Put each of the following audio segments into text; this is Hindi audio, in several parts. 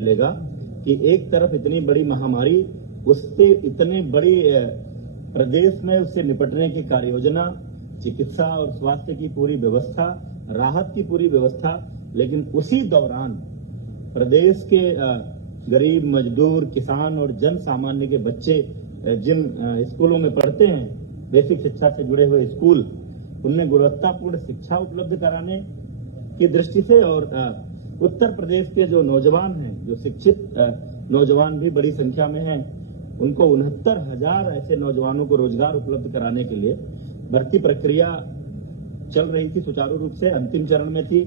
मिलेगा कि एक तरफ इतनी बड़ी महामारी, उससे इतने बड़ी प्रदेश में उससे निपटने की कार्य योजना, चिकित्सा और स्वास्थ्य की पूरी व्यवस्था, राहत की पूरी व्यवस्था, लेकिन उसी दौरान प्रदेश के गरीब, मजदूर, किसान और जन सामान्य के बच्चे जिन स्कूलों में पढ़ते हैं, बेसिक शिक्षा से जुड़े हुए स्कूल, उनमें गुणवत्तापूर्ण शिक्षा उपलब्ध कराने की दृष्टि से और उत्तर प्रदेश के जो नौजवान हैं, जो शिक्षित नौजवान भी बड़ी संख्या में हैं, उनको 69,000 ऐसे नौजवानों को रोजगार उपलब्ध कराने के लिए भर्ती प्रक्रिया चल रही थी, सुचारू रूप से अंतिम चरण में थी।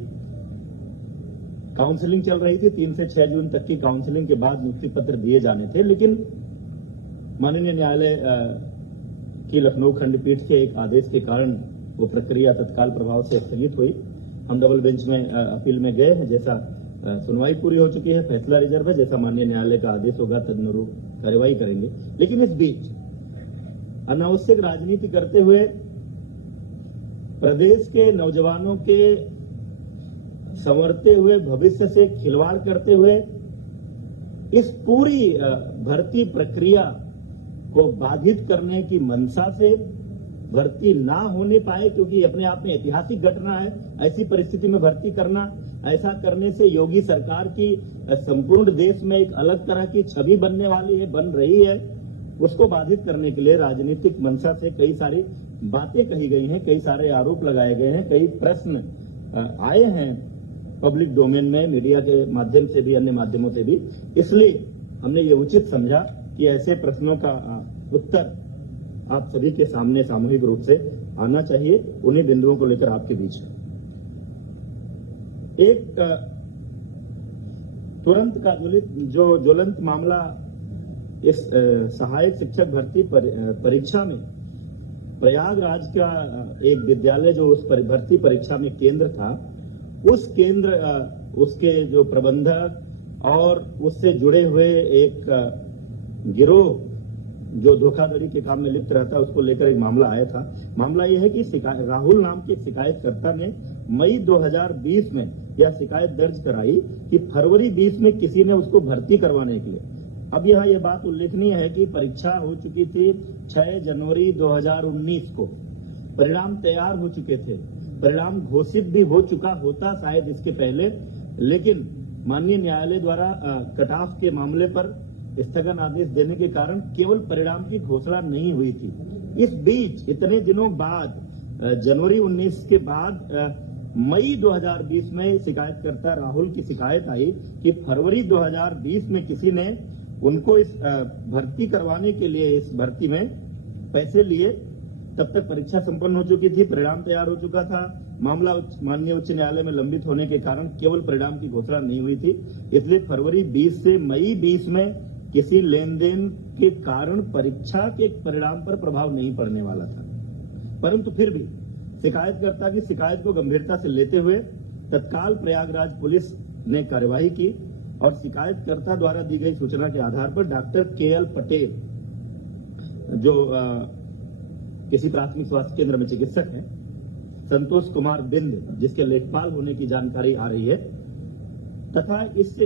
काउंसलिंग चल रही थी, 3 से 6 जून तक की काउंसलिंग के बाद नियुक्ति पत्र दिए जाने थे, लेकिन माननीय न्यायालय की लखनऊ खंडपीठ के एक आदेश के कारण वो प्रक्रिया तत्काल प्रभाव से स्थगित हुई। हम डबल बेंच में अपील में गए हैं, जैसा सुनवाई पूरी हो चुकी है, फैसला रिजर्व है, जैसा माननीय न्यायालय का आदेश होगा तदनुरूप कार्रवाई करेंगे। लेकिन इस बीच अनावश्यक राजनीति करते हुए प्रदेश के नौजवानों के संवरते हुए भविष्य से खिलवाड़ करते हुए इस पूरी भर्ती प्रक्रिया को बाधित करने की मंशा से भर्ती ना होने पाए, क्योंकि अपने आप में ऐतिहासिक घटना है, ऐसी परिस्थिति में भर्ती करना, ऐसा करने से योगी सरकार की संपूर्ण देश में एक अलग तरह की छवि बनने वाली है, बन रही है। उसको बाधित करने के लिए राजनीतिक मंशा से कई सारी बातें कही गई हैं, कई सारे आरोप लगाए गए हैं, कई प्रश्न आए हैं पब्लिक डोमेन में, मीडिया के माध्यम से भी, अन्य माध्यमों से भी। इसलिए हमने ये उचित समझा कि ऐसे प्रश्नों का उत्तर आप सभी के सामने सामूहिक रूप से आना चाहिए। उन्हीं बिंदुओं को लेकर आपके बीच एक तुरंत का ज्वलंत मामला इस सहायक शिक्षक भर्ती परीक्षा में प्रयागराज का एक विद्यालय जो उस भर्ती परीक्षा में केंद्र था, उस केंद्र उसके जो प्रबंधक और उससे जुड़े हुए एक गिरोह जो धोखाधड़ी के काम में लिप्त रहता है, उसको लेकर एक मामला आया था। मामला यह है कि राहुल नाम के शिकायतकर्ता ने मई 2020 में यह शिकायत दर्ज कराई कि फरवरी 20 में किसी ने उसको भर्ती करवाने के लिए। अब यहाँ यह बात उल्लेखनीय है कि परीक्षा हो चुकी थी 6 जनवरी 2019 को, परिणाम तैयार हो चुके थे, परिणाम घोषित भी हो चुका होता शायद इसके पहले, लेकिन माननीय न्यायालय द्वारा कट ऑफ के मामले पर स्थगन आदेश देने के कारण केवल परिणाम की घोषणा नहीं हुई थी। इस बीच इतने दिनों बाद जनवरी 19 के बाद मई 2020 में शिकायतकर्ता राहुल की शिकायत आई कि फरवरी 2020 में किसी ने उनको इस भर्ती करवाने के लिए इस भर्ती में पैसे लिए। तब तक परीक्षा संपन्न हो चुकी थी, परिणाम तैयार हो चुका था। मामला माननीय उच्च न्यायालय में लंबित होने के कारण केवल परिणाम की घोषणा नहीं हुई थी। इसलिए फरवरी 20 से मई 20 में किसी लेन देन के कारण परीक्षा के परिणाम पर प्रभाव नहीं पड़ने वाला था। परंतु फिर भी शिकायतकर्ता की शिकायत को गंभीरता से लेते हुए तत्काल प्रयागराज पुलिस ने कार्यवाही की और शिकायतकर्ता द्वारा दी गई सूचना के आधार पर डॉक्टर KL पटेल, जो किसी प्राथमिक स्वास्थ्य केंद्र में चिकित्सक हैं, संतोष कुमार बिंद जिसके लेखपाल होने की जानकारी आ रही है, तथा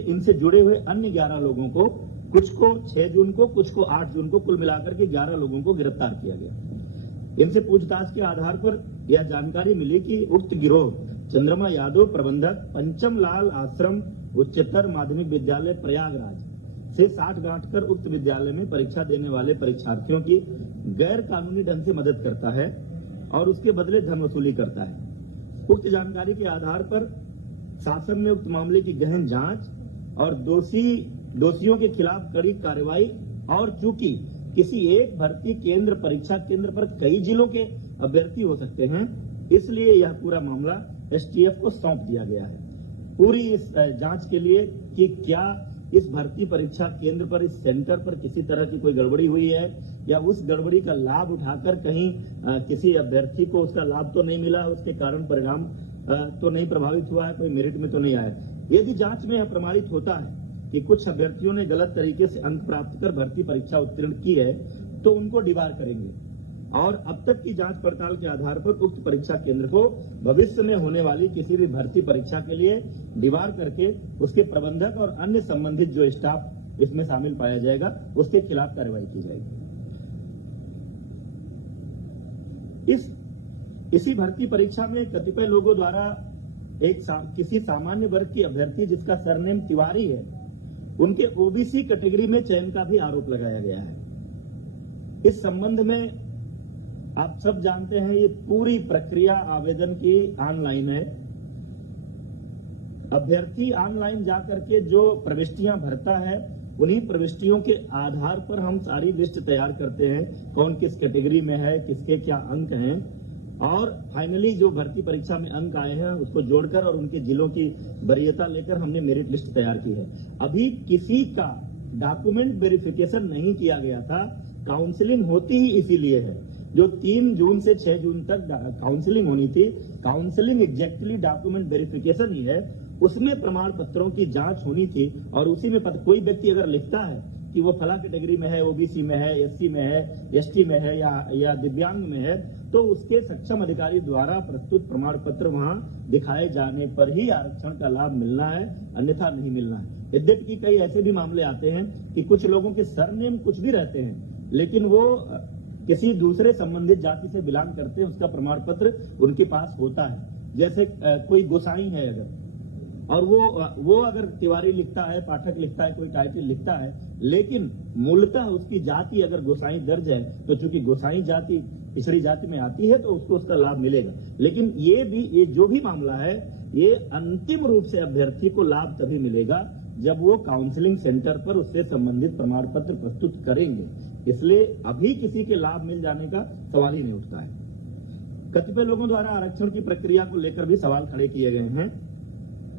इनसे जुड़े हुए अन्य 11 लोगों को, कुछ को 6 जून को, कुछ को 8 जून को, कुल मिलाकर के 11 लोगों को गिरफ्तार किया गया। इनसे पूछताछ के आधार पर यह जानकारी मिली कि उक्त गिरोह चंद्रमा यादव, प्रबंधक, पंचम लाल आश्रम उच्चतर माध्यमिक विद्यालय प्रयागराज से साठ गांठ कर उक्त विद्यालय में परीक्षा देने वाले परीक्षार्थियों की गैर कानूनी ढंग से मदद करता है और उसके बदले धन वसूली करता है। उक्त जानकारी के आधार पर शासन ने उक्त मामले की गहन जांच और दोषियों के खिलाफ कड़ी कार्रवाई, और चूंकि किसी एक भर्ती केंद्र, परीक्षा केंद्र पर कई जिलों के अभ्यर्थी हो सकते हैं, इसलिए यह पूरा मामला STF को सौंप दिया गया है पूरी इस जांच के लिए कि क्या इस भर्ती परीक्षा केंद्र पर, इस सेंटर पर किसी तरह की कोई गड़बड़ी हुई है या उस गड़बड़ी का लाभ उठाकर कहीं किसी अभ्यर्थी को उसका लाभ तो नहीं मिला, उसके कारण परिणाम तो नहीं प्रभावित हुआ है, कोई मेरिट में तो नहीं आया। यदि जांच में यह प्रमाणित होता है कि कुछ अभ्यर्थियों ने गलत तरीके से अंक प्राप्त कर भर्ती परीक्षा उत्तीर्ण की है, तो उनको डिबार करेंगे और अब तक की जांच पड़ताल के आधार पर उक्त परीक्षा केंद्र को भविष्य में होने वाली किसी भी भर्ती परीक्षा के लिए डिवार करके उसके प्रबंधक और अन्य संबंधित जो स्टाफ इसमें शामिल पाया जाएगा उसके खिलाफ कार्रवाई की जाएगी। इसी भर्ती परीक्षा में कतिपय लोगों द्वारा किसी सामान्य वर्ग की अभ्यर्थी जिसका सरनेम तिवारी है उनके ओबीसी कैटेगरी में चयन का भी आरोप लगाया गया है। इस संबंध में आप सब जानते हैं ये पूरी प्रक्रिया आवेदन की ऑनलाइन है। अभ्यर्थी ऑनलाइन जाकर के जो प्रविष्टियां भरता है उन्हीं प्रविष्टियों के आधार पर हम सारी लिस्ट तैयार करते हैं, कौन किस कैटेगरी में है, किसके क्या अंक हैं, और फाइनली जो भर्ती परीक्षा में अंक आए हैं उसको जोड़कर और उनके जिलों की वरीयता लेकर हमने मेरिट लिस्ट तैयार की है। अभी किसी का डॉक्यूमेंट वेरिफिकेशन नहीं किया गया था। काउंसलिंग होती ही इसीलिए है। जो 3 जून से 6 जून तक काउंसलिंग होनी थी, काउंसलिंग एग्जैक्टली डॉक्यूमेंट वेरिफिकेशन ही है। उसमें प्रमाण पत्रों की जांच होनी थी और उसी में कोई व्यक्ति अगर लिखता है कि वो फला कैटेगरी में है, ओबीसी में है, एससी में है, एसटी में है या दिव्यांग में है, तो उसके सक्षम अधिकारी द्वारा प्रस्तुत प्रमाण पत्र वहां दिखाए जाने पर ही आरक्षण का लाभ मिलना है, अन्यथा नहीं मिलना है। यद्यपि कि कई ऐसे भी मामले आते हैं कि कुछ लोगों के सरनेम कुछ भी रहते हैं लेकिन वो किसी दूसरे संबंधित जाति से बिलोंग करते हैं, उसका प्रमाण पत्र उनके पास होता है। जैसे कोई गोसाई है अगर, और वो अगर तिवारी लिखता है, पाठक लिखता है, कोई टाइटल लिखता है, लेकिन मूलतः उसकी जाति अगर गोसाई दर्ज है तो चूंकि गोसाई जाति पिछड़ी जाति में आती है तो उसको उसका लाभ मिलेगा। लेकिन ये जो भी मामला है ये अंतिम रूप से अभ्यर्थी को लाभ तभी मिलेगा जब वो काउंसलिंग सेंटर पर उससे संबंधित प्रमाण पत्र प्रस्तुत करेंगे। इसलिए अभी किसी के लाभ मिल जाने का सवाल ही नहीं उठता है। कतिपय लोगों द्वारा आरक्षण की प्रक्रिया को लेकर भी सवाल खड़े किए गए हैं।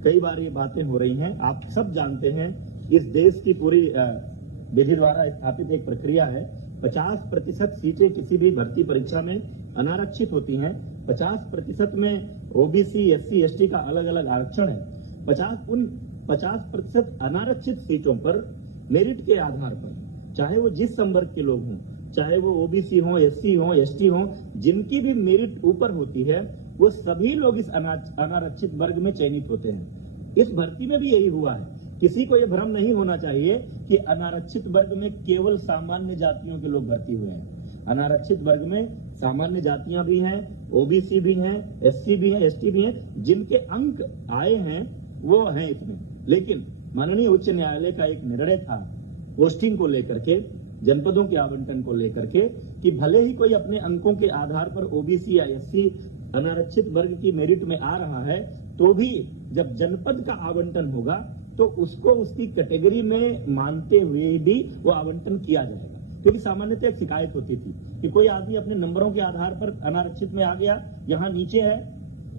कई बार ये बातें हो रही हैं। आप सब जानते हैं इस देश की पूरी विधि द्वारा स्थापित एक प्रक्रिया है। 50% सीटें किसी भी भर्ती परीक्षा में अनारक्षित होती हैं। 50% में ओबीसी, एससी, एसटी का अलग अलग आरक्षण है। 50% अनारक्षित सीटों पर मेरिट के आधार पर, चाहे वो जिस संवर्ग के लोग हों, चाहे वो ओबीसी हों, एससी हों, एसटी हों, जिनकी भी मेरिट ऊपर होती है वो सभी लोग इस अनारक्षित वर्ग में चयनित होते हैं। इस भर्ती में भी यही हुआ है। किसी को यह भ्रम नहीं होना चाहिए कि अनारक्षित वर्ग में केवल सामान्य जातियों के लोग भर्ती हुए हैं। अनारक्षित वर्ग में सामान्य जातियां भी हैं, ओबीसी भी हैं, एससी भी हैं, एसटी भी हैं। जिनके अंक आए हैं वो हैं इसमें। लेकिन माननीय उच्च न्यायालय का एक निर्णय था पोस्टिंग को लेकर के, जनपदों के आवंटन को लेकर के, कि भले ही कोई अपने अंकों के आधार पर ओबीसी या एससी अनारक्षित वर्ग की मेरिट में आ रहा है तो भी जब जनपद का आवंटन होगा तो उसको उसकी कैटेगरी में मानते हुए भी वो आवंटन किया जाएगा। क्योंकि सामान्यतः एक शिकायत होती थी कि कोई आदमी अपने नंबरों के आधार पर अनारक्षित में आ गया, यहाँ नीचे है,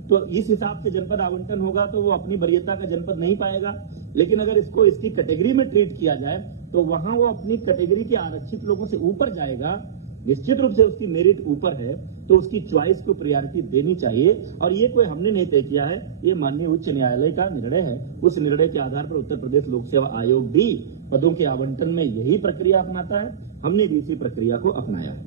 तो इस हिसाब से जनपद आवंटन होगा तो वो अपनी वरीयता का जनपद नहीं पाएगा। लेकिन अगर इसको इसकी कैटेगरी में ट्रीट किया जाए तो वहां वो अपनी कैटेगरी के आरक्षित लोगों से ऊपर जाएगा। निश्चित रूप से उसकी मेरिट ऊपर है तो उसकी चॉइस को प्रायोरिटी देनी चाहिए। और ये कोई हमने नहीं तय किया है, ये माननीय उच्च न्यायालय का निर्णय है। उस निर्णय के आधार पर उत्तर प्रदेश लोक सेवा आयोग भी पदों के आवंटन में यही प्रक्रिया अपनाता है। हमने भी इसी प्रक्रिया को अपनाया है।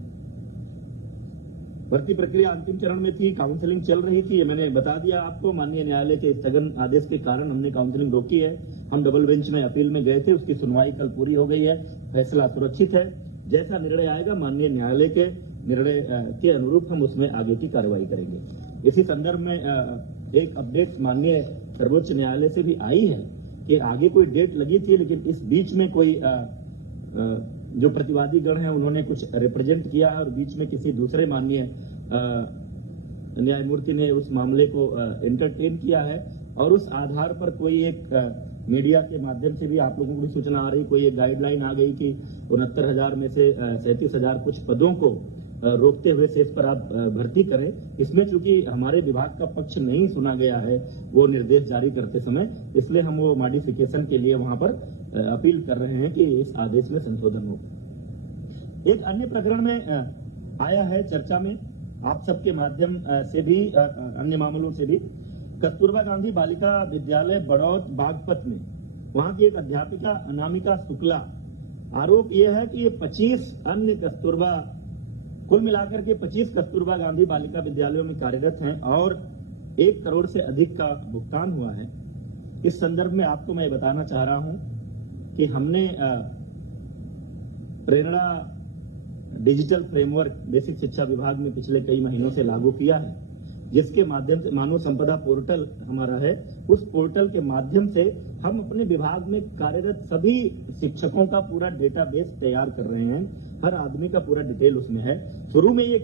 भर्ती प्रक्रिया अंतिम चरण में थी, काउंसलिंग चल रही थी, ये मैंने बता दिया आपको। माननीय न्यायालय के स्थगन आदेश के कारण हमने काउंसलिंग रोकी है। हम डबल बेंच में अपील में गए थे, उसकी सुनवाई कल पूरी हो गई है। फैसला सुरक्षित है। जैसा निर्णय आएगा माननीय न्यायालय के निर्णय के अनुरूप हम उसमें आगे की कार्रवाई करेंगे। इसी संदर्भ में एक अपडेट माननीय सर्वोच्च न्यायालय से भी आई है कि आगे कोई डेट लगी थी, लेकिन इस बीच में कोई जो प्रतिवादी गण है उन्होंने कुछ रिप्रेजेंट किया है और बीच में किसी दूसरे माननीय न्यायमूर्ति ने उस मामले को एंटरटेन किया है और उस आधार पर कोई एक मीडिया के माध्यम से भी आप लोगों को भी सूचना आ रही, कोई एक गाइडलाइन आ गई कि 69,000 में से 37,000 कुछ पदों को रोकते हुए शेष पर आप भर्ती करें। इसमें चूंकि हमारे विभाग का पक्ष नहीं सुना गया है वो निर्देश जारी करते समय, इसलिए हम वो मॉडिफिकेशन के लिए वहां पर अपील कर रहे हैं कि इस आदेश में संशोधन हो। एक अन्य प्रकरण में आया है चर्चा में आप सबके माध्यम से भी, अन्य मामलों से भी, कस्तूरबा गांधी बालिका विद्यालय बड़ौत बागपत में वहां की एक अध्यापिका अनामिका शुक्ला, आरोप यह है कि ये 25 अन्य कस्तूरबा कुल मिलाकर के 25 कस्तूरबा गांधी बालिका विद्यालयों में कार्यरत हैं और 1 करोड़ से अधिक का भुगतान हुआ है। इस संदर्भ में आपको मैं बताना चाह रहा हूं कि हमने प्रेरणा डिजिटल फ्रेमवर्क बेसिक शिक्षा विभाग में पिछले कई महीनों से लागू किया है, जिसके माध्यम से मानव संपदा पोर्टल हमारा है। उस पोर्टल के माध्यम से हम अपने विभाग में कार्यरत सभी शिक्षकों का पूरा डेटाबेस तैयार कर रहे हैं। हर आदमी का पूरा डिटेल उसमें है। शुरू में ये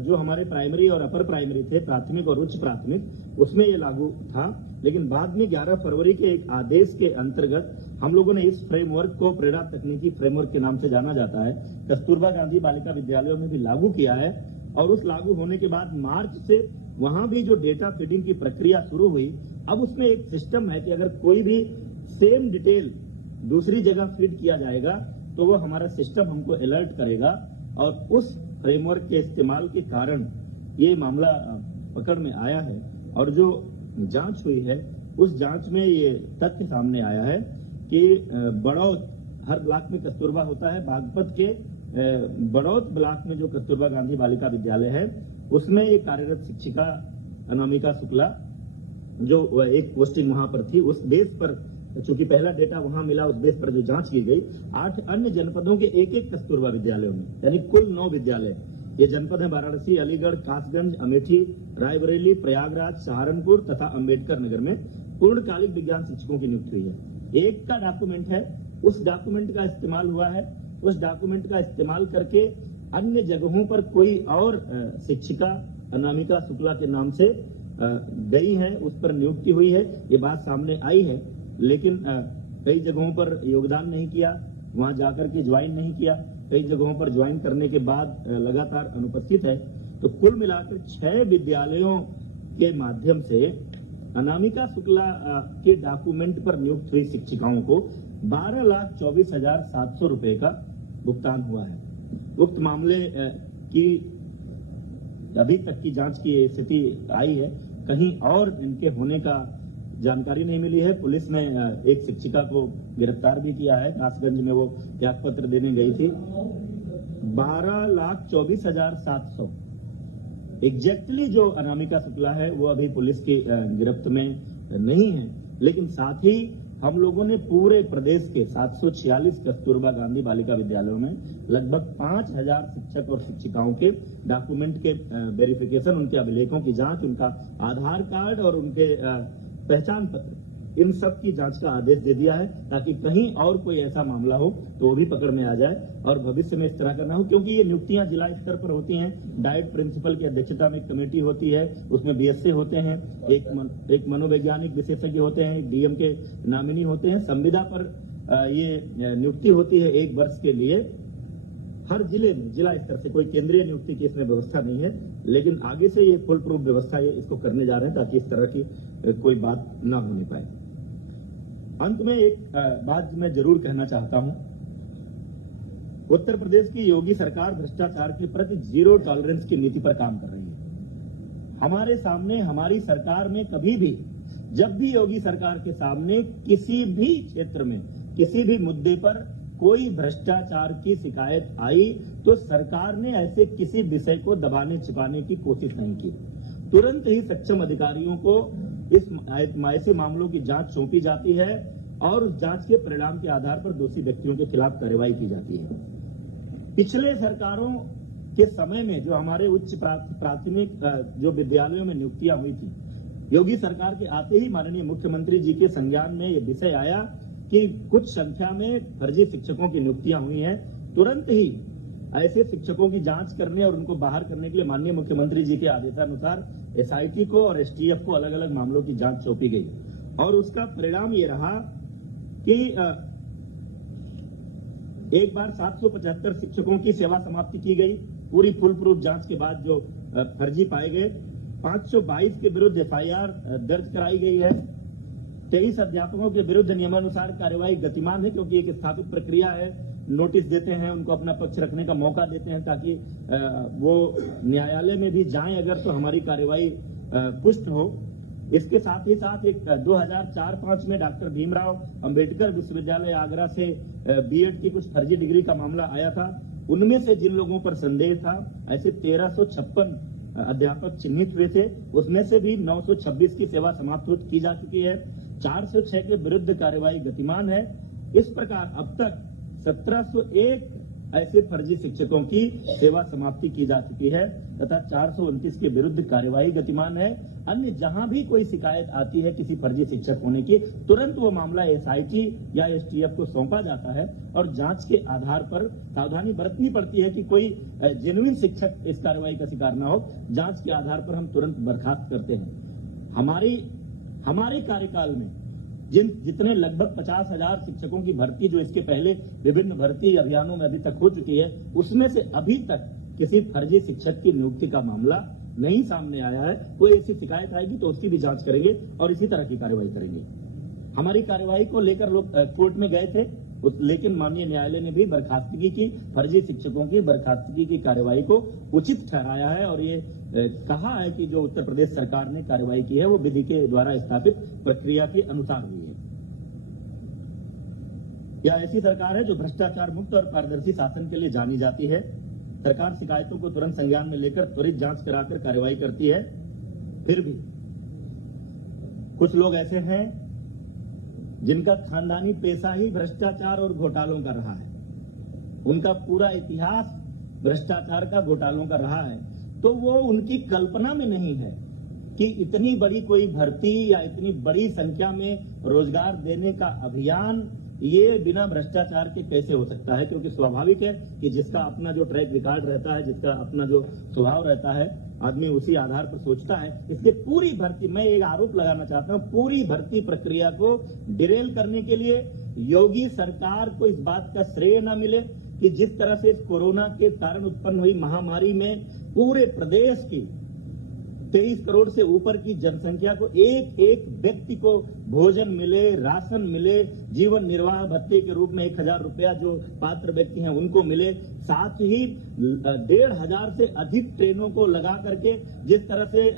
जो हमारे प्राइमरी और अपर प्राइमरी थे, प्राथमिक और उच्च प्राथमिक, उसमें ये लागू था, लेकिन बाद में 11 फरवरी के एक आदेश के अंतर्गत हम लोगों ने इस फ्रेमवर्क को प्रेरणा तकनीकी फ्रेमवर्क के नाम से जाना जाता है, कस्तूरबा गांधी बालिका विद्यालयों में भी लागू किया है। और उस लागू होने के बाद मार्च से वहां भी जो डेटा फीडिंग की प्रक्रिया शुरू हुई, अब उसमें एक सिस्टम है कि अगर कोई भी सेम डिटेल दूसरी जगह फीड किया जाएगा तो वो हमारा सिस्टम हमको अलर्ट करेगा। और उस फ्रेमवर्क के इस्तेमाल के कारण ये मामला पकड़ में आया है। और जो जांच हुई है उस जांच में ये तथ्य सामने आया है कि बड़ौत, हर ब्लॉक में कस्तूरबा होता है, बागपत के बड़ौत ब्लॉक में जो कस्तूरबा गांधी बालिका विद्यालय है उसमें एक कार्यरत शिक्षिका अनामिका शुक्ला, जो एक पोस्टिंग वहां पर थी, उस बेस पर चूंकि पहला डेटा वहां मिला, उस बेस पर जो जांच की गई, 8 अन्य जनपदों के एक कस्तूरबा विद्यालयों में, यानी कुल 9 विद्यालय। ये जनपद है वाराणसी, अलीगढ़, कासगंज, अमेठी, रायबरेली, प्रयागराज, सहारनपुर तथा अंबेडकर नगर में पूर्णकालिक विज्ञान शिक्षकों की नियुक्ति हुई है। एक का डॉक्यूमेंट है, उस डॉक्यूमेंट का इस्तेमाल हुआ है। उस डॉक्यूमेंट का इस्तेमाल करके अन्य जगहों पर कोई और शिक्षिका अनामिका शुक्ला के नाम से गई है, उस पर नियुक्ति हुई है, ये बात सामने आई है। लेकिन कई जगहों पर योगदान नहीं किया, वहां जाकर के ज्वाइन नहीं किया, कई जगहों पर ज्वाइन करने के बाद लगातार अनुपस्थित है। तो कुल मिलाकर 6 विद्यालयों के माध्यम से अनामिका शुक्ला के डॉक्यूमेंट पर नियुक्त हुई शिक्षिकाओं को 12,24,700 रुपए का भुगतान हुआ है। उक्त मामले की अभी तक की जांच की स्थिति आई है, कहीं और इनके होने का जानकारी नहीं मिली है। पुलिस ने एक शिक्षिका को गिरफ्तार भी किया है, कासगंज में वो त्यागपत्र देने गई थी। 12,24,700 एग्जैक्टली जो अनामिका शुक्ला है वो अभी पुलिस की गिरफ्त में नहीं है। लेकिन साथ ही हम लोगों ने पूरे प्रदेश के 746 कस्तूरबा गांधी बालिका विद्यालयों में लगभग 5,000 शिक्षक और शिक्षिकाओं के डॉक्यूमेंट के वेरिफिकेशन, उनके अभिलेखों की जांच, उनका आधार कार्ड और उनके पहचान पत्र, इन सब की जांच का आदेश दे दिया है, ताकि कहीं और कोई ऐसा मामला हो तो वो भी पकड़ में आ जाए और भविष्य में इस तरह का ना हो। क्योंकि ये नियुक्तियां जिला स्तर पर होती हैं, डाइट प्रिंसिपल की अध्यक्षता में एक कमेटी होती है, उसमें बीएससी होते हैं, एक मनोवैज्ञानिक विशेषज्ञ होते हैं, एक डीएम के नामिनी होते हैं। संविदा पर ये नियुक्ति होती है 1 वर्ष के लिए। हर जिले में जिला स्तर से कोई केंद्रीय नियुक्ति की इसमें व्यवस्था नहीं है, लेकिन आगे से ये फुल प्रूफ व्यवस्था ये इसको करने जा रहे हैं ताकि इस तरह की कोई बात ना होने पाए। अंत में एक बात मैं जरूर कहना चाहता हूं, उत्तर प्रदेश की योगी सरकार भ्रष्टाचार के प्रति 0 टॉलरेंस की नीति पर काम कर रही है। हमारे सामने, हमारी सरकार में कभी भी, जब भी योगी सरकार के सामने किसी भी क्षेत्र में, किसी भी मुद्दे पर कोई भ्रष्टाचार की शिकायत आई तो सरकार ने ऐसे किसी विषय को दबाने छिपाने की कोशिश नहीं की। तुरंत ही सक्षम अधिकारियों को इस ऐसे मामलों की जांच सौंपी जाती है और उस जांच के परिणाम के आधार पर दोषी व्यक्तियों के खिलाफ कार्रवाई की जाती है। पिछले सरकारों के समय में जो हमारे उच्च प्राथमिक जो विद्यालयों में नियुक्तियां हुई थी, योगी सरकार के आते ही माननीय मुख्यमंत्री जी के संज्ञान में ये विषय आया कि कुछ संख्या में फर्जी शिक्षकों की नियुक्तियां हुई हैं। तुरंत ही ऐसे शिक्षकों की जांच करने और उनको बाहर करने के लिए माननीय मुख्यमंत्री जी के आदेशानुसार एसआईटी को और एसटीएफ को अलग अलग मामलों की जांच सौंपी गई और उसका परिणाम ये रहा कि एक बार 775 शिक्षकों की सेवा समाप्ति की गई। पूरी फुल प्रूफ जांच के बाद जो फर्जी पाए गए, 522 के विरुद्ध एफआईआर दर्ज कराई गई है। 23 अध्यापकों के विरुद्ध नियमानुसार कार्यवाही गतिमान है, क्योंकि एक स्थापित प्रक्रिया है। नोटिस देते हैं, उनको अपना पक्ष रखने का मौका देते हैं ताकि वो न्यायालय में भी जाएं अगर तो हमारी कार्यवाही पुष्ट हो। इसके साथ ही साथ एक 2004-05 में डॉक्टर भीमराव अंबेडकर विश्वविद्यालय आगरा से बीएड की कुछ फर्जी डिग्री का मामला आया था। उनमें से जिन लोगों पर संदेह था, ऐसे 1356 अध्यापक चिन्हित हुए थे, उसमें से भी 926 की सेवा समाप्त की जा चुकी है। 406 के विरुद्ध कार्यवाही गतिमान है। इस प्रकार अब तक 1701 ऐसे फर्जी शिक्षकों की सेवा समाप्ति की जा चुकी है तथा 429 के विरुद्ध कार्यवाही गतिमान है। अन्य जहां भी कोई शिकायत आती है किसी फर्जी शिक्षक होने की, तुरंत वो मामला एसआईटी या एसटीएफ को सौंपा जाता है और जांच के आधार पर सावधानी बरतनी पड़ती है कि कोई जेन्युइन शिक्षक इस कार्रवाई का शिकार न हो। जांच के आधार पर हम तुरंत बर्खास्त करते हैं। हमारे कार्यकाल में जितने लगभग 50,000 शिक्षकों की भर्ती जो इसके पहले विभिन्न भर्ती अभियानों में अभी तक हो चुकी है, उसमें से अभी तक किसी फर्जी शिक्षक की नियुक्ति का मामला नहीं सामने आया है। कोई ऐसी शिकायत आएगी तो उसकी भी जांच करेंगे और इसी तरह की कार्रवाई करेंगे। हमारी कार्रवाई को लेकर लोग कोर्ट में गए थे, लेकिन माननीय न्यायालय ने भी बर्खास्तगी की, फर्जी शिक्षकों की बर्खास्तगी की कार्रवाई को उचित ठहराया है और ये कहा है कि जो उत्तर प्रदेश सरकार ने कार्रवाई की है वो विधि के द्वारा स्थापित प्रक्रिया के अनुसार हुई है। यह ऐसी सरकार है जो भ्रष्टाचार मुक्त और पारदर्शी शासन के लिए जानी जाती है। सरकार शिकायतों को तुरंत संज्ञान में लेकर त्वरित जांच कराकर कार्रवाई करती है। फिर भी कुछ लोग ऐसे हैं जिनका खानदानी पेशा ही भ्रष्टाचार और घोटालों का रहा है, उनका पूरा इतिहास भ्रष्टाचार का, घोटालों का रहा है, तो वो उनकी कल्पना में नहीं है कि इतनी बड़ी कोई भर्ती या इतनी बड़ी संख्या में रोजगार देने का अभियान ये बिना भ्रष्टाचार के कैसे हो सकता है। क्योंकि स्वाभाविक है कि जिसका अपना जो ट्रैक रिकॉर्ड रहता है, जिसका अपना जो स्वभाव रहता है, आदमी उसी आधार पर सोचता है। इसके पूरी भर्ती, मैं एक आरोप लगाना चाहता हूं, पूरी भर्ती प्रक्रिया को डिरेल करने के लिए योगी सरकार को इस बात का श्रेय न मिले कि जिस तरह से कोरोना के कारण उत्पन्न हुई महामारी में पूरे प्रदेश की 23 करोड़ से ऊपर की जनसंख्या को एक एक व्यक्ति को भोजन मिले, राशन मिले, जीवन निर्वाह भत्ते के रूप में 1,000 रुपया जो पात्र व्यक्ति हैं उनको मिले, साथ ही 1,500 से अधिक ट्रेनों को लगा करके जिस तरह से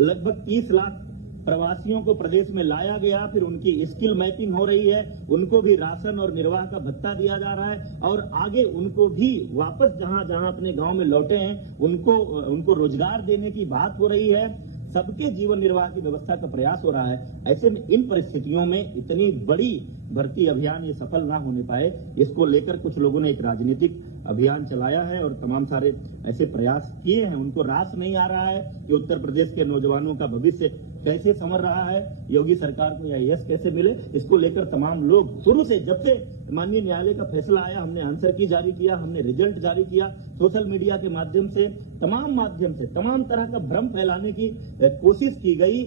लगभग 30 लाख प्रवासियों को प्रदेश में लाया गया, फिर उनकी स्किल मैपिंग हो रही है, उनको भी राशन और निर्वाह का भत्ता दिया जा रहा है और आगे उनको भी वापस जहां जहां अपने गांव में लौटे हैं उनको रोजगार देने की बात हो रही है। सबके जीवन निर्वाह की व्यवस्था का प्रयास हो रहा है। ऐसे में इन परिस्थितियों में इतनी बड़ी भर्ती अभियान ये सफल ना होने पाए, इसको लेकर कुछ लोगों ने एक राजनीतिक अभियान चलाया है और तमाम सारे ऐसे प्रयास किए हैं। उनको रास नहीं आ रहा है कि उत्तर प्रदेश के नौजवानों का भविष्य कैसे संवर रहा है, योगी सरकार को यह यश कैसे मिले, इसको लेकर तमाम लोग शुरू से, जब से माननीय न्यायालय का फैसला आया, हमने आंसर की जारी किया, हमने रिजल्ट जारी किया, सोशल मीडिया के माध्यम से तमाम तरह का भ्रम फैलाने की कोशिश की गई,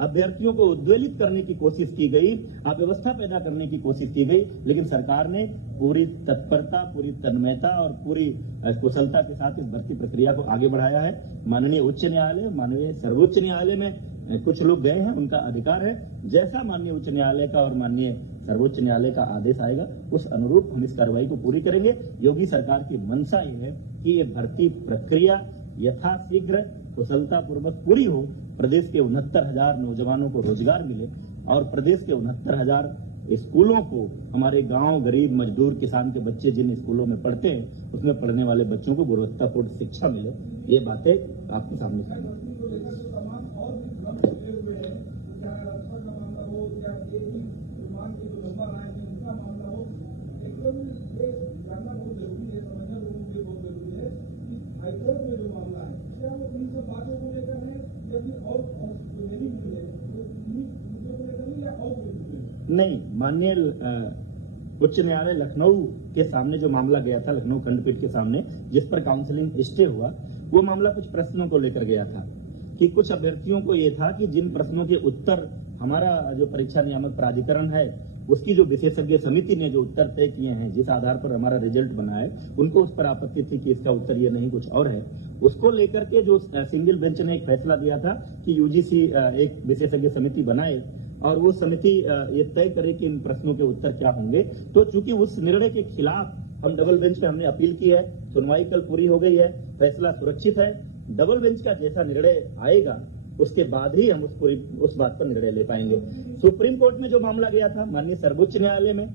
अभ्यर्थियों को उद्वेलित करने की कोशिश की गई, अव्यवस्था पैदा करने की कोशिश की गई, लेकिन सरकार ने पूरी तत्परता, पूरी तन्मयता और पूरी कुशलता के साथ इस भर्ती प्रक्रिया को आगे बढ़ाया है। माननीय उच्च न्यायालय, माननीय सर्वोच्च न्यायालय में कुछ लोग गए हैं, उनका अधिकार है। जैसा माननीय उच्च न्यायालय का और माननीय सर्वोच्च न्यायालय का आदेश आएगा उस अनुरूप हम इस कार्रवाई को पूरी करेंगे। योगी सरकार की मंशा ये है कि ये भर्ती प्रक्रिया यथाशीघ्र कुशलता पूर्वक पूरी हो, प्रदेश के 69,000 नौजवानों को रोजगार मिले और प्रदेश के 69,000 स्कूलों को, हमारे गांव, गरीब, मजदूर, किसान के बच्चे जिन स्कूलों में पढ़ते हैं उसमें पढ़ने वाले बच्चों को गुणवत्तापूर्ण शिक्षा मिले। ये बातें आपके सामने हाईकोर्ट में जो मामला है क्या वो इन सब बातों को लेकर है या फिर और जो मेरी मुद्दे हैं वो मुद्दों को लेकर या और नहीं। माननीय उच्च न्यायालय लखनऊ के सामने जो मामला गया था, लखनऊ खंडपीठ के सामने, जिस पर काउंसलिंग स्टे हुआ, वो मामला कुछ प्रश्नों को लेकर गया था कि कुछ अभ्यर्थियों को ये था कि जिन प्रश्नों के उत्तर हमारा जो परीक्षा नियामक प्राधिकरण है उसकी जो विशेषज्ञ समिति ने जो उत्तर तय किए हैं, जिस आधार पर हमारा रिजल्ट बना है, उनको उस पर आपत्ति थी कि इसका उत्तर ये नहीं कुछ और है। उसको लेकर के जो सिंगल बेंच ने एक फैसला दिया था कि यूजीसी एक विशेषज्ञ समिति बनाए और वो समिति ये तय करे कि इन प्रश्नों के उत्तर क्या होंगे। तो चूंकि उस निर्णय के खिलाफ हम डबल बेंच पे हमने अपील की है, सुनवाई कल पूरी हो गई है, फैसला सुरक्षित है। डबल बेंच का जैसा निर्णय आएगा उसके बाद ही हम उस बात पर निर्णय ले पाएंगे। सुप्रीम कोर्ट में जो मामला गया था माननीय सर्वोच्च न्यायालय में,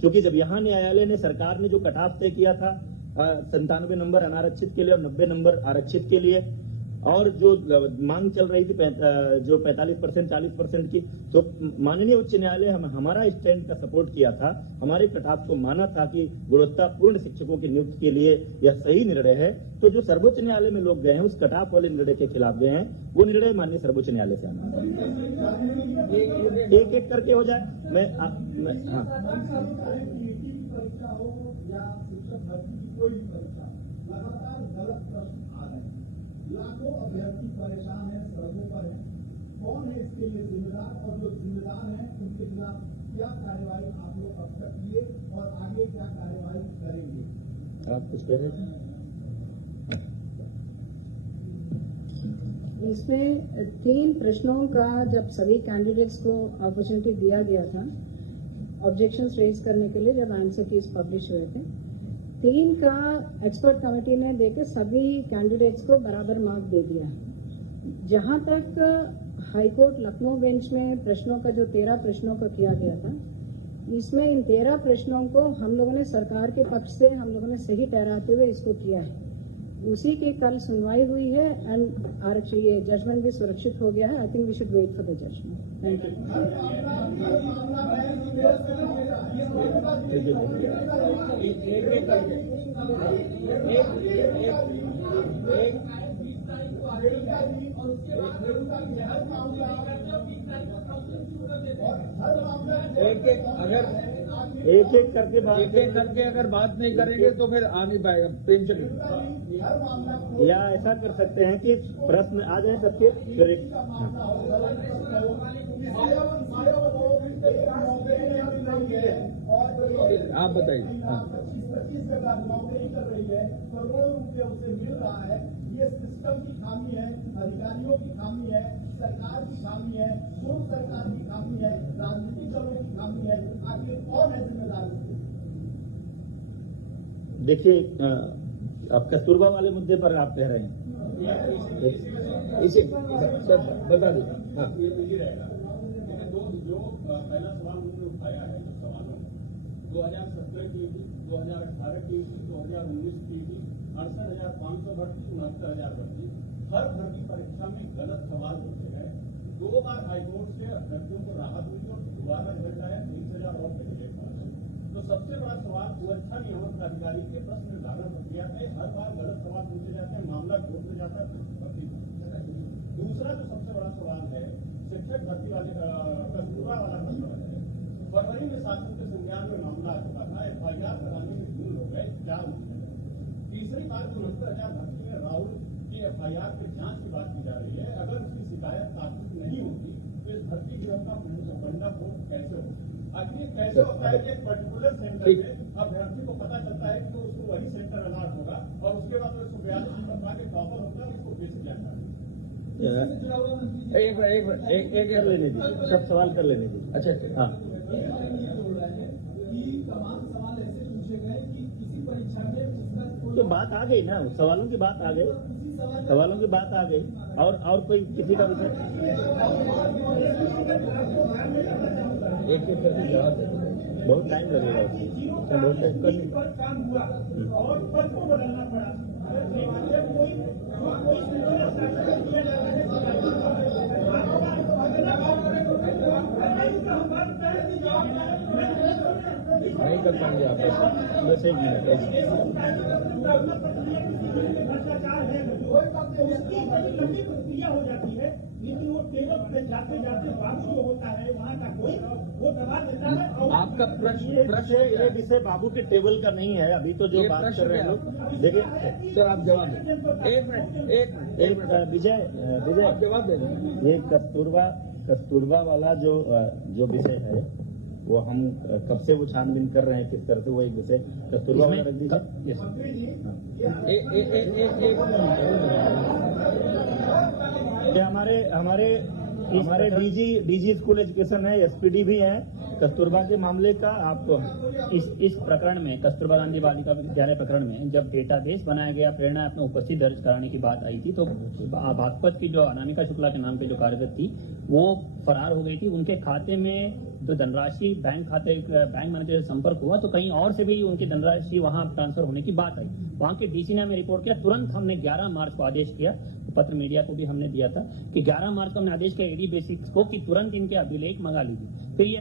क्योंकि जब यहाँ न्यायालय ने, सरकार ने जो कट ऑफ तय किया था 97 नंबर अनारक्षित के लिए और 90 नंबर आरक्षित के लिए, और जो मांग चल रही थी जो 45% 40% की, तो माननीय उच्च न्यायालय हमारा स्टैंड का सपोर्ट किया था, हमारे कटाफ को माना था कि गुणवत्तापूर्ण शिक्षकों की नियुक्ति के लिए यह सही निर्णय है। तो जो सर्वोच्च न्यायालय में लोग गए हैं उस कटाफ वाले निर्णय के खिलाफ गए हैं, वो निर्णय माननीय सर्वोच्च न्यायालय से आना। एक एक करके हो जाए। हाँ परीक्षा हो या शिक्षक भर्ती की कोई भी परीक्षा, लगातार गलत प्रश्न आ रहे हैं, लाखों अभ्यर्थी परेशान हैं, सड़कों पर हैं। कौन है इसके लिए जिम्मेदार, और जो जिम्मेदार हैं उनके खिलाफ क्या कार्रवाई आप लोग अब तक किए और आगे क्या कार्रवाई करेंगे? आप कुछ कह रहे थे? इसमें 3 प्रश्नों का जब सभी कैंडिडेट्स को अपॉर्चुनिटी दिया गया था ऑब्जेक्शंस रेज करने के लिए, जब आंसर कीज पब्लिश हुए थे, 3 का एक्सपर्ट कमेटी ने देके सभी कैंडिडेट्स को बराबर मार्क दे दिया। जहां तक हाईकोर्ट लखनऊ बेंच में प्रश्नों का जो 13 प्रश्नों का किया गया था, इसमें इन 13 प्रश्नों को हम लोगों ने सरकार के पक्ष से हम लोगों ने सही ठहराते हुए इसको किया है। उसी की कल सुनवाई हुई है एंड आरक्षण ये जजमेंट भी सुरक्षित हो गया है। I think we should wait for the judgment. Thank एक एक करके अगर बात नहीं करेंगे तो फिर आ नहीं पाएगा। प्रेमचंद, या ऐसा कर सकते हैं कि प्रश्न आ जाए सबके, फिर एक आप बताइए। 25,000 नौकरी कर रही है, करोड़ों रुपये उसे मिल रहा है। ये सिस्टम की खामी है, अधिकारियों की खामी है, सरकार की खामी है, पूर्व सरकार की खामी है, राजनीतिक दलों की खामी है। आखिर कौन है जिम्मेदार? देखिए, आप कस्तूरबा वाले मुद्दे पर आप कह रहे हैं, इसे बता दीजिए। हाँ, ये रहेगा। जो पहला सवाल उन्होंने उठाया है, जो सवालों 2017 की थी, 2018 की थी, 2019 की थी, 68,500 भर्ती, 69,000 भर्ती। हर भर्ती परीक्षा में गलत सवाल पूछे गए। 2 बार हाईकोर्ट से अभ्यर्थियों को राहत मिली और दोबारा रिजल्ट आया, 30,000 और बचे। तो सबसे बड़ा सवाल सुरक्षा नियामक प्राधिकारी के प्रश्न निर्धारण प्रक्रिया में हर बार गलत सवाल पूछे जाते हैं, मामला कोर्ट में जाता है। दूसरा जो सबसे बड़ा सवाल है शिक्षक भर्ती वाले कस्तूरबा वाला प्रश्न है। फरवरी में शासन के संज्ञान में मामला आ चुका था, FIR कराने में जून हो गए, 4 महीने। तीसरी बार 69,000 भर्ती में राहुल की FIR की जांच की बात की जा रही है। अगर उसकी शिकायत तात्विक नहीं होती तो इस भर्ती गिरोह का फंडा फोर्स कैसे होगा? आखिर ये कैसे होता है कि एक पर्टिकुलर सेंटर में अभ्यर्थी को पता चलता है कि उसको वही सेंटर अलॉट होगा और उसके बाद 142 नंबर पा के टॉपर होता है, उसको कैसे जाना है? एक कर लेने दीजिए, सब सवाल कर लेने दीजिए। अच्छा, हाँ, तमाम सवाल ऐसे पूछे गए कि किसी परीक्षा में तो बात आ गई ना, सवालों की बात आ गई, सवालों की बात आ गई। और कोई किसी का विषय एक एक करके जवाब देते। बहुत टाइम लगेगा उसमें, बहुत टाइम करने। काम हुआ और पद को बदलना पड़ा। नहीं कर पाएंगे आप। बस 1 मिनट। भ्रष्टाचार है, उसकी बड़ी लंबी प्रक्रिया हो जाती है, लेकिन वो टेबल पे जाते जाते बाबू जो होता है वहाँ का कोई वो दबा देता है। और आपका ये विषय बाबू के टेबल का नहीं है। अभी तो जो ये बात प्रश्न कर रहे हैं क्या लोग, देखिए सर, आप जवाब दें। एक मिनट विजय आप जवाब दे दें। ये कस्तूरबा वाला जो विषय है वो हम कब से वो छानबीन कर रहे हैं, किस तरह से वो एक विषय कस्तूरबा वाला रख दीजिए। ये हमारे डीजी स्कूल एजुकेशन है, SPD भी हैं, कस्तूरबा के मामले का आप इस प्रकरण में कस्तूरबा गांधी बालिका विद्यालय प्रकरण में जब डेटाबेस बनाया गया, प्रेरणा ऐप में उपस्थित दर्ज कराने की बात आई थी, तो बागपत की जो अनामिका शुक्ला के नाम पे जो कार्यरत थी वो फरार हो गई थी। उनके खाते में जो धनराशि बैंक मैनेजर से संपर्क हुआ तो कहीं और से भी उनकी धनराशि वहां ट्रांसफर होने की बात आई। वहां के डीसी ने हमें रिपोर्ट किया। तुरंत हमने 11 मार्च को आदेश किया, पत्र मीडिया को भी हमने दिया था कि 11 मार्च को हमने आदेश किया एडी बेसिक्स को कि तुरंत इनके अभिलेख मंगा लीजिए। फिर ये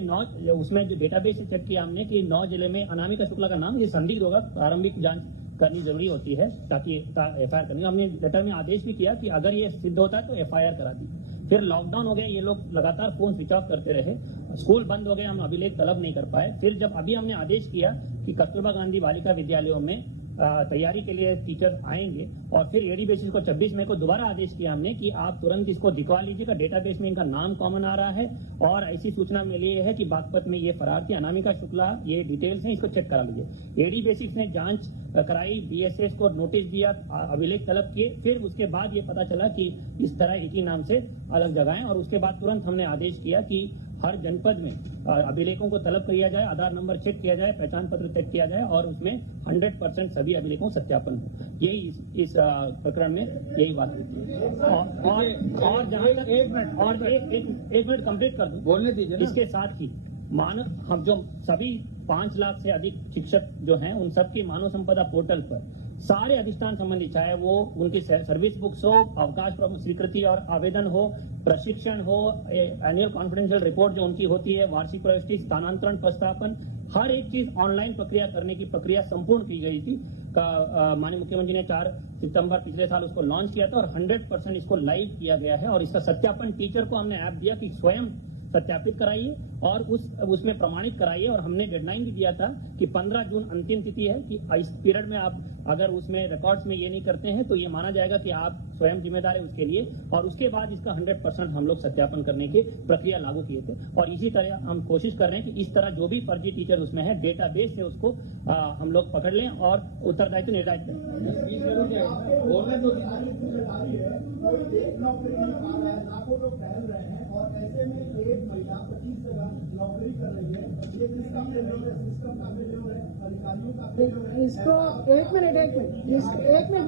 उसमें जो डेटाबेस से चेक किया हमने कि 9 जिले में अनामिका शुक्ला का नाम ये संदिग्ध होगा, प्रारंभिक जांच करनी जरूरी होती है ताकि एफआईआर करनी। हमने लेटर में आदेश भी किया कि अगर ये सिद्ध होता है तो एफआईआर करा दी। फिर लॉकडाउन हो गया, ये लोग लगातार फोन स्विच ऑफ करते रहे, स्कूल बंद हो गए, हम अभिलेख तलब नहीं कर पाए। फिर जब अभी हमने आदेश किया कि कस्तूरबा गांधी बालिका विद्यालयों में तैयारी के लिए टीचर आएंगे और फिर एडी बेसिस को 26 मई को दोबारा आदेश किया हमने कि आप तुरंत इसको दिखवा लीजिएगा, डेटाबेस में इनका नाम कॉमन आ रहा है और ऐसी सूचना मिली है कि बागपत में ये फरार थी अनामिका शुक्ला, ये डिटेल्स हैं, इसको चेक करा लीजिए। एडी बेसिक्स ने जांच कराई, बीएसएस को नोटिस दिया, अभिलेख तलब किए। फिर उसके बाद ये पता चला कि इस तरह एक ही नाम से अलग जगह है और उसके बाद तुरंत हमने आदेश किया कि हर जनपद में अभिलेखों को तलब किया जाए, आधार नंबर चेक किया जाए, पहचान पत्र चेक किया जाए और उसमें 100% सभी अभिलेखों सत्यापन हो। यही इस प्रकरण में यही बात होती है। और जहां तक एक मिनट कंप्लीट कर दूं, बोलने दीजिए ना। इसके साथ ही हम जो सभी 5 लाख से अधिक शिक्षक जो हैं उन सबकी मानव संपदा पोर्टल पर सारे अधिष्ठान संबंधी, चाहे वो उनकी सर्विस बुक्स हो, अवकाश स्वीकृति और आवेदन हो, प्रशिक्षण हो, एनुअल कॉन्फिडेंशियल रिपोर्ट जो उनकी होती है, वार्षिक प्रविष्टि, स्थानांतरण प्रस्तापन, हर एक चीज ऑनलाइन प्रक्रिया करने की प्रक्रिया संपूर्ण की गई थी। माननीय मुख्यमंत्री ने 4 सितंबर पिछले साल उसको लॉन्च किया था और 100% इसको लाइव किया गया है और इसका सत्यापन टीचर को हमने ऐप दिया कि स्वयं सत्यापित कराइए और उसमें प्रमाणित कराइए। और हमने डेडलाइन भी दिया था कि 15 जून अंतिम तिथि है कि इस पीरियड में आप अगर उसमें रिकॉर्ड्स में ये नहीं करते हैं तो ये माना जाएगा कि आप स्वयं जिम्मेदार है उसके लिए। और उसके बाद इसका 100% हम लोग सत्यापन करने की प्रक्रिया लागू किए थे और इसी तरह हम कोशिश कर रहे हैं कि इस तरह जो भी फर्जी टीचर उसमें है डेटाबेस से उसको हम लोग पकड़ लें और उत्तरदायित्व निर्धारित करें। बोलने दो। कोई एक नौकरी नहीं पा रहा है, लाखों लोग टहल रहे हैं और ऐसे में एक महिला 25 जगह नौकरी कर रही है। ये किसका फेल्योर है? सिस्टम का फेल्योर है, अधिकारियों का फेल्योर है। इसको एक मिनट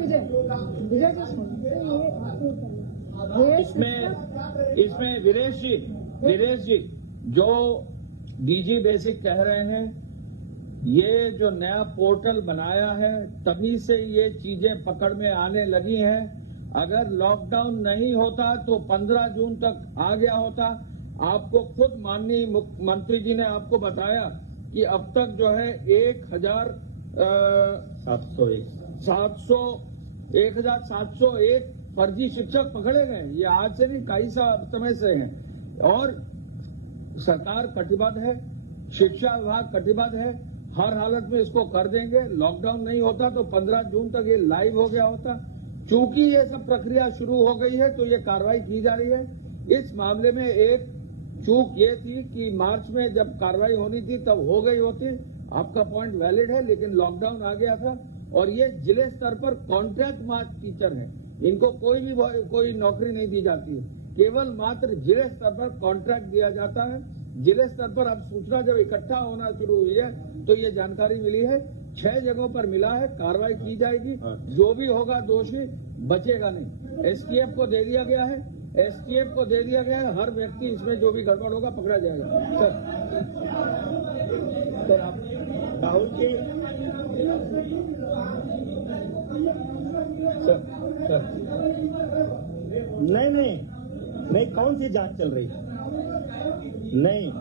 विजय इसमें वीरेश जी जो डीजी बेसिक कह रहे हैं, ये जो नया पोर्टल बनाया है तभी से ये चीजें पकड़ में आने लगी हैं। अगर लॉकडाउन नहीं होता तो 15 जून तक आ गया होता। आपको खुद माननीय मुख्यमंत्री जी ने आपको बताया कि अब तक जो है 1701 फर्जी शिक्षक पकड़े गए। ये आज से नहीं, कई समय से हैं और सरकार कटिबद्ध है, शिक्षा विभाग कटिबद्ध है, हर हालत में इसको कर देंगे। लॉकडाउन नहीं होता तो 15 जून तक ये लाइव हो गया होता। चूंकि ये सब प्रक्रिया शुरू हो गई है तो ये कार्रवाई की जा रही है। इस मामले में एक चूक ये थी कि मार्च में जब कार्रवाई होनी थी तब हो गई होती। आपका पॉइंट वैलिड है, लेकिन लॉकडाउन आ गया था और ये जिले स्तर पर कॉन्ट्रैक्ट मार्च टीचर हैं, इनको कोई नौकरी नहीं दी जाती है, केवल मात्र जिले स्तर पर कॉन्ट्रैक्ट दिया जाता है। जिले स्तर पर अब सूचना जब इकट्ठा होना शुरू हुई है तो ये जानकारी मिली है, 6 जगहों पर मिला है, कार्रवाई की जाएगी। जो भी होगा दोषी बचेगा नहीं। एसटीएफ को दे दिया गया है, हर व्यक्ति इसमें जो भी गड़बड़ होगा पकड़ा जाएगा। सर आप राहुल के सर नहीं कौन सी जांच चल रही है? नहीं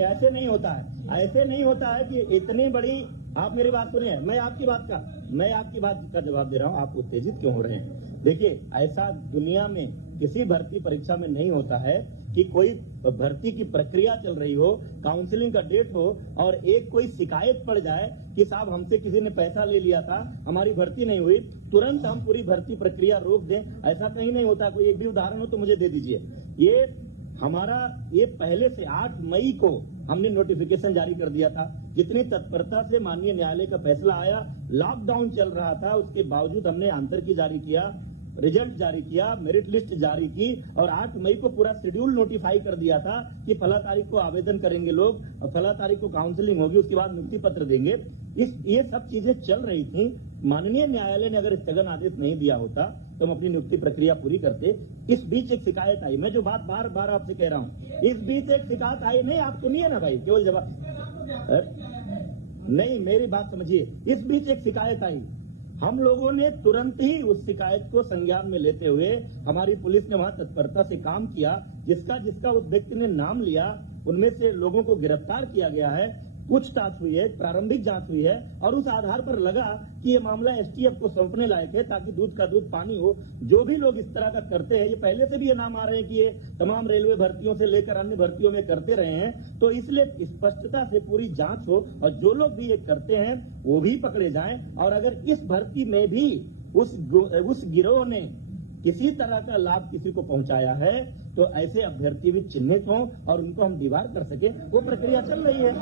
ऐसे नहीं होता है कि इतनी बड़ी। आप मेरी बात सुनिए, मैं आपकी बात का जवाब दे रहा हूं, आप उत्तेजित क्यों हो रहे हैं? देखिए, ऐसा दुनिया में किसी भर्ती परीक्षा में नहीं होता है कि कोई भर्ती की प्रक्रिया चल रही हो, काउंसलिंग का डेट हो और एक कोई शिकायत पड़ जाए कि साहब हमसे किसी ने पैसा ले लिया था, हमारी भर्ती नहीं हुई, तुरंत हम पूरी भर्ती प्रक्रिया रोक दें। ऐसा कहीं नहीं होता। कोई एक भी उदाहरण हो तो मुझे दे दीजिए। ये पहले से 8 मई को हमने नोटिफिकेशन जारी कर दिया था। जितनी तत्परता से माननीय न्यायालय का फैसला आया, लॉकडाउन चल रहा था, उसके बावजूद हमने आंतर की जारी किया। रिजल्ट जारी किया, मेरिट लिस्ट जारी की और 8 मई को पूरा शेड्यूल नोटिफाई कर दिया था कि फला तारीख को आवेदन करेंगे लोग और फला तारीख को काउंसलिंग होगी, उसके बाद नियुक्ति पत्र देंगे। ये सब चीजें चल रही थी। माननीय न्यायालय ने अगर स्थगन आदेश नहीं दिया होता तो हम अपनी नियुक्ति प्रक्रिया पूरी करते। इस बीच एक शिकायत आई, मैं जो बात बार बार आपसे कह रहा हूं, इस बीच एक शिकायत आई, नहीं आप सुनिए ना भाई, केवल जवाब नहीं, मेरी बात समझिए। इस बीच एक शिकायत आई, हम लोगों ने तुरंत ही उस शिकायत को संज्ञान में लेते हुए हमारी पुलिस ने वहां तत्परता से काम किया। जिसका जिसका उस व्यक्ति ने नाम लिया उनमें से लोगों को गिरफ्तार किया गया है, पूछताछ हुई है, प्रारंभिक जांच हुई है और उस आधार पर लगा कि ये मामला एसटीएफ को सौंपने लायक है ताकि दूध का दूध पानी हो। जो भी लोग इस तरह का करते हैं, ये पहले से भी ये नाम आ रहे हैं कि ये तमाम रेलवे भर्तियों से लेकर अन्य भर्तियों में करते रहे हैं, तो इसलिए स्पष्टता से पूरी जांच हो और जो लोग भी ये करते हैं वो भी पकड़े जाएं। और अगर इस भर्ती में भी उस गिरोह ने किसी तरह का लाभ किसी को पहुंचाया है तो ऐसे अभ्यर्थी भी चिन्हित हों और उनको हम दीवार कर सके, वो प्रक्रिया चल रही है।